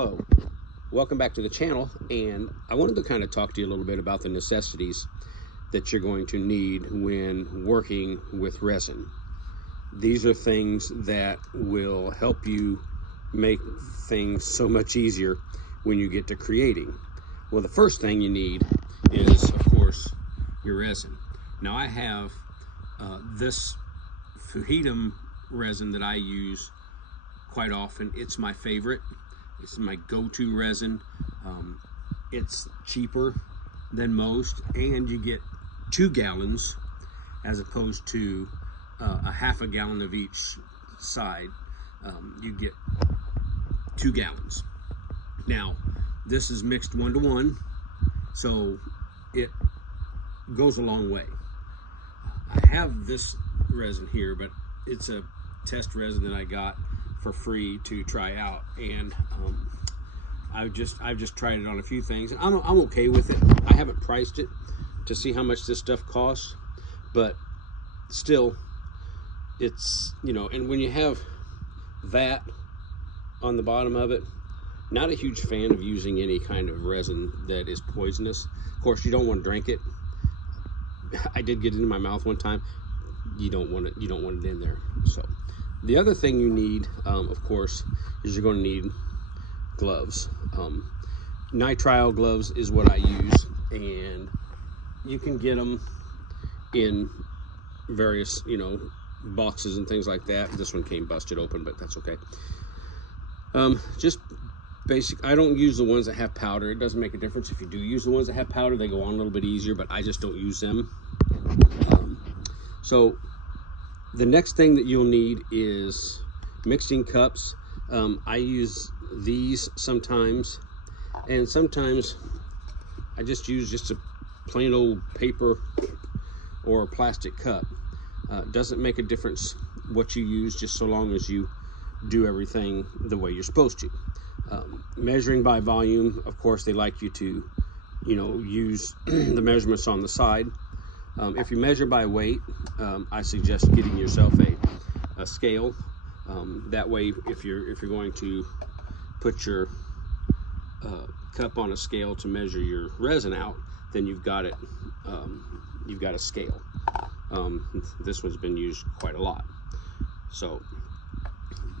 Hello, welcome back to the channel, and I wanted to kind of talk to you a little bit about the necessities that you're going to need when working with resin. These are things that will help you make things so much easier when you get to creating. Well, the first thing you need is, of course, your resin. Now I have this Fuhidum resin that I use quite often. It's my favorite. It's my go-to resin. It's cheaper than most, and you get 2 gallons as opposed to a half a gallon of each side. You get 2 gallons. Now, this is mixed 1-to-1, so it goes a long way. I have this resin here, but it's a test resin that I got for free to try out, and I've just tried it on a few things. I'm okay with it. I haven't priced it to see how much this stuff costs, but still, it's, you know, and when you have that on the bottom of it, not a huge fan of using any kind of resin that is poisonous. Of course, you don't want to drink it. I did get it in my mouth one time. You don't want it in there. So the other thing you need, of course, is you're going to need gloves. Nitrile gloves is what I use, and you can get them in various, boxes and things like that. This one came busted open, but that's okay. Just basic. I don't use the ones that have powder. It doesn't make a difference if you do use the ones that have powder. They go on a little bit easier, but I just don't use them. So the next thing that you'll need is mixing cups. I use these sometimes, and sometimes I just use a plain old paper or a plastic cup. Doesn't make a difference what you use, just so long as you do everything the way you're supposed to. Measuring by volume, of course, they like you to, use the measurements on the side. If you measure by weight, I suggest getting yourself a scale. That way, if you're going to put your cup on a scale to measure your resin out, then you've got it. You've got a scale. This one's been used quite a lot. So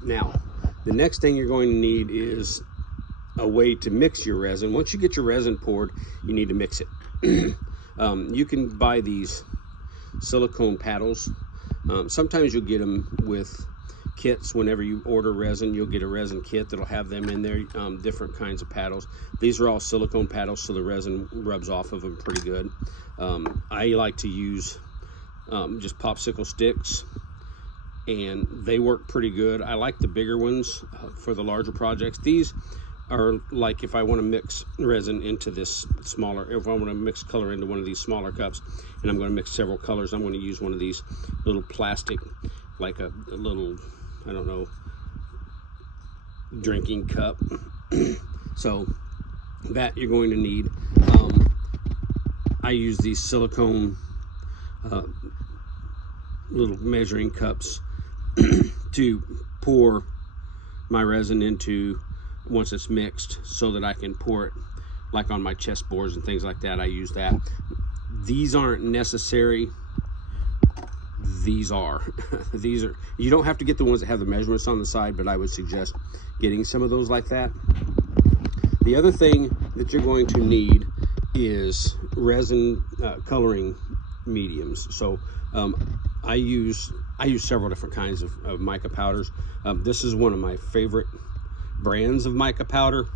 now, the next thing you're going to need is a way to mix your resin. Once you get your resin poured, you need to mix it. You can buy these silicone paddles. Sometimes you'll get them with kits. Whenever you order resin, you'll get a resin kit that'll have them in there, different kinds of paddles. These are all silicone paddles, so the resin rubs off of them pretty good. I like to use just popsicle sticks, and they work pretty good. I like the bigger ones for the larger projects. These are like if I want to mix resin into this smaller, if I want to mix color into one of these smaller cups, and I'm going to mix several colors, I'm going to use one of these little plastic, like a little, I don't know, drinking cup. So that you're going to need. I use these silicone little measuring cups to pour my resin into once it's mixed, so that I can pour it like on my chessboards and things like that. I use that. These aren't necessary. These are. These are. You don't have to get the ones that have the measurements on the side, but I would suggest getting some of those like that. The other thing that you're going to need is resin coloring mediums. So I use several different kinds of mica powders. This is one of my favorite brands of mica powder.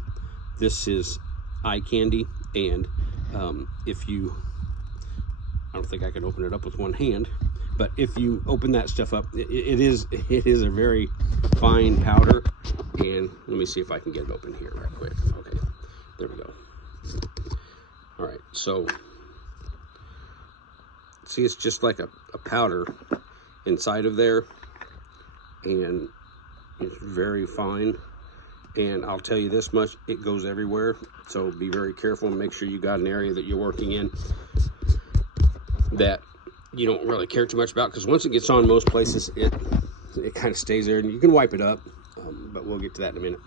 This is Eye Candy, and I don't think I can open it up with one hand, but if you open that stuff up, it is a very fine powder. And let me see if I can get it open here right quick. Okay, there we go. All right, so see, it's just like a powder inside of there, and it's very fine. And I'll tell you this much, it goes everywhere, so be very careful and make sure you got an area that you're working in that you don't really care too much about, because once it gets on most places, it kind of stays there, and you can wipe it up, but we'll get to that in a minute.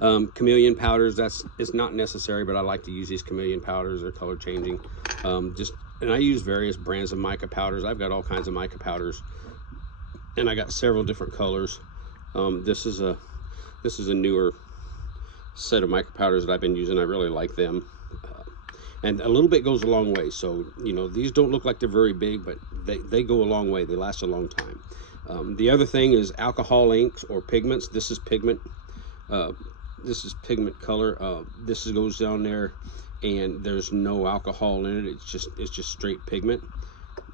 Chameleon powders, it's not necessary, but I like to use these chameleon powders. They're color changing. And I use various brands of mica powders. I've got all kinds of mica powders, and I got several different colors. This is a newer set of mica powders that I've been using. I really like them. And a little bit goes a long way. So, you know, these don't look like they're very big, but they go a long way. They last a long time. The other thing is alcohol inks or pigments. This is pigment. This is pigment color. This goes down there, and there's no alcohol in it. It's just straight pigment.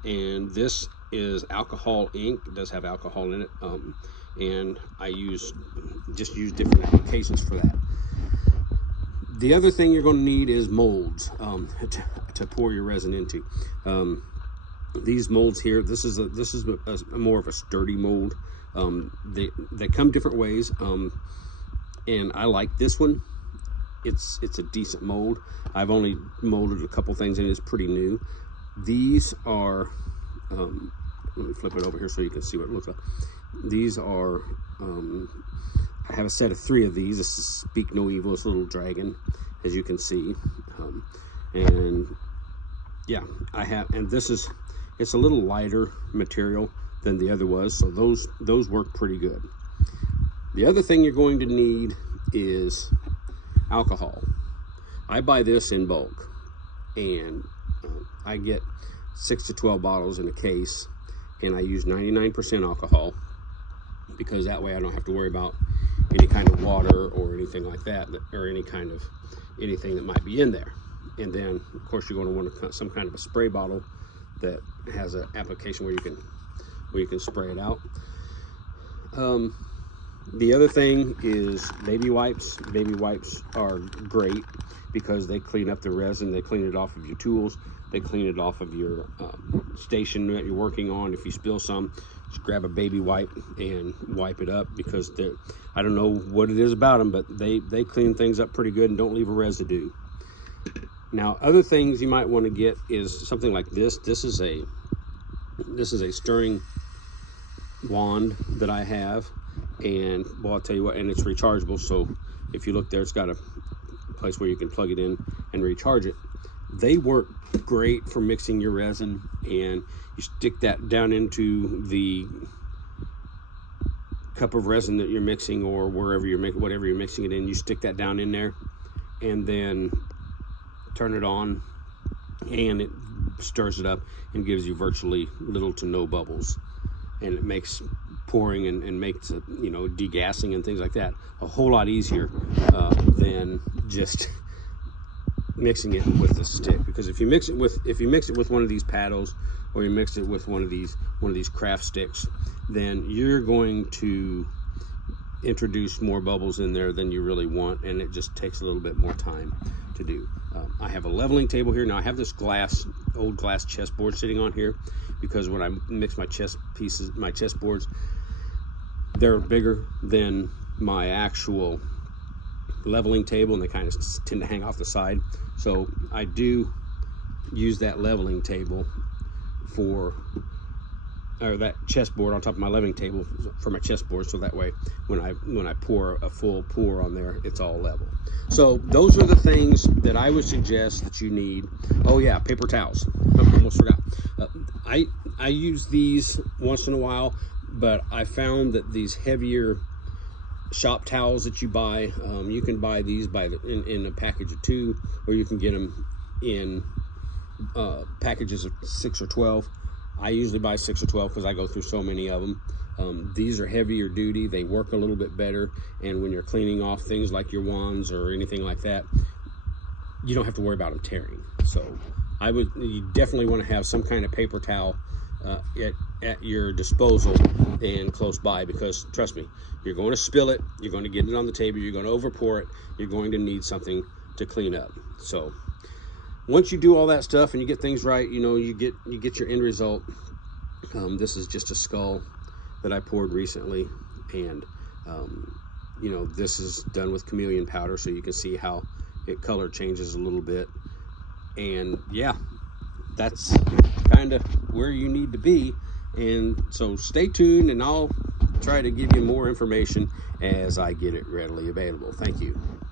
And this is alcohol ink. It does have alcohol in it. And I use different applications for that. The other thing you're going to need is molds to pour your resin into. These molds here, this is a more of a sturdy mold. They come different ways, and I like this one. It's a decent mold. I've only molded a couple things, and it's pretty new. These are let me flip it over here so you can see what it looks like. These are I have a set of 3 of these. This is Speak No Evil. It's a little dragon, as you can see. And yeah, and it's a little lighter material than the other was, so those work pretty good. The other thing you're going to need is alcohol. I buy this in bulk, and I get 6 to 12 bottles in a case, and I use 99% alcohol, because that way I don't have to worry about any kind of water or anything like that, or anything that might be in there. And then of course you're going to want some kind of a spray bottle that has an application where you can spray it out. The other thing is baby wipes. Baby wipes are great because they clean up the resin. They clean it off of your tools. They clean it off of your station that you're working on. If you spill some, just grab a baby wipe and wipe it up, because I don't know what it is about them, but they clean things up pretty good and don't leave a residue. Now, other things you might want to get is something like this. This is a stirring wand that I have, and well, I'll tell you what, and it's rechargeable. So if you look there, it's got a place where you can plug it in and recharge it. They work great for mixing your resin, and you stick that down into the cup of resin that you're mixing, or whatever you're mixing it in. You stick that down in there, and then turn it on, and it stirs it up and gives you virtually little to no bubbles, and it makes pouring and makes degassing and things like that a whole lot easier than just mixing it with the stick. Because if you mix it with one of these paddles, or you mix it with one of these craft sticks, then you're going to introduce more bubbles in there than you really want, and it just takes a little bit more time to do. I have a leveling table here. Now I have this old glass chessboard sitting on here, because when I mix my chessboards, they're bigger than my actual leveling table, and they kind of tend to hang off the side. So I do use that leveling table or that chessboard on top of my leveling table for my chessboard, so that way when I pour a full pour on there, it's all level. So those are the things that I would suggest that you need. Oh yeah, paper towels. I almost forgot. I use these once in a while, but I found that these heavier shop towels that you buy, you can buy these in a package of 2, or you can get them in packages of 6 or 12. I usually buy 6 or 12 because I go through so many of them. These are heavier duty. They work a little bit better, and when you're cleaning off things like your wands or anything like that, you don't have to worry about them tearing. So you definitely want to have some kind of paper towel at your disposal and close by, because trust me, you're going to spill it, you're going to get it on the table, you're going to over pour it, you're going to need something to clean up. So once you do all that stuff and you get things right, you get your end result. This is just a skull that I poured recently, and this is done with chameleon powder, so you can see how it color changes a little bit. And yeah, that's kind of where you need to be. And so stay tuned, and I'll try to give you more information as I get it readily available. Thank you.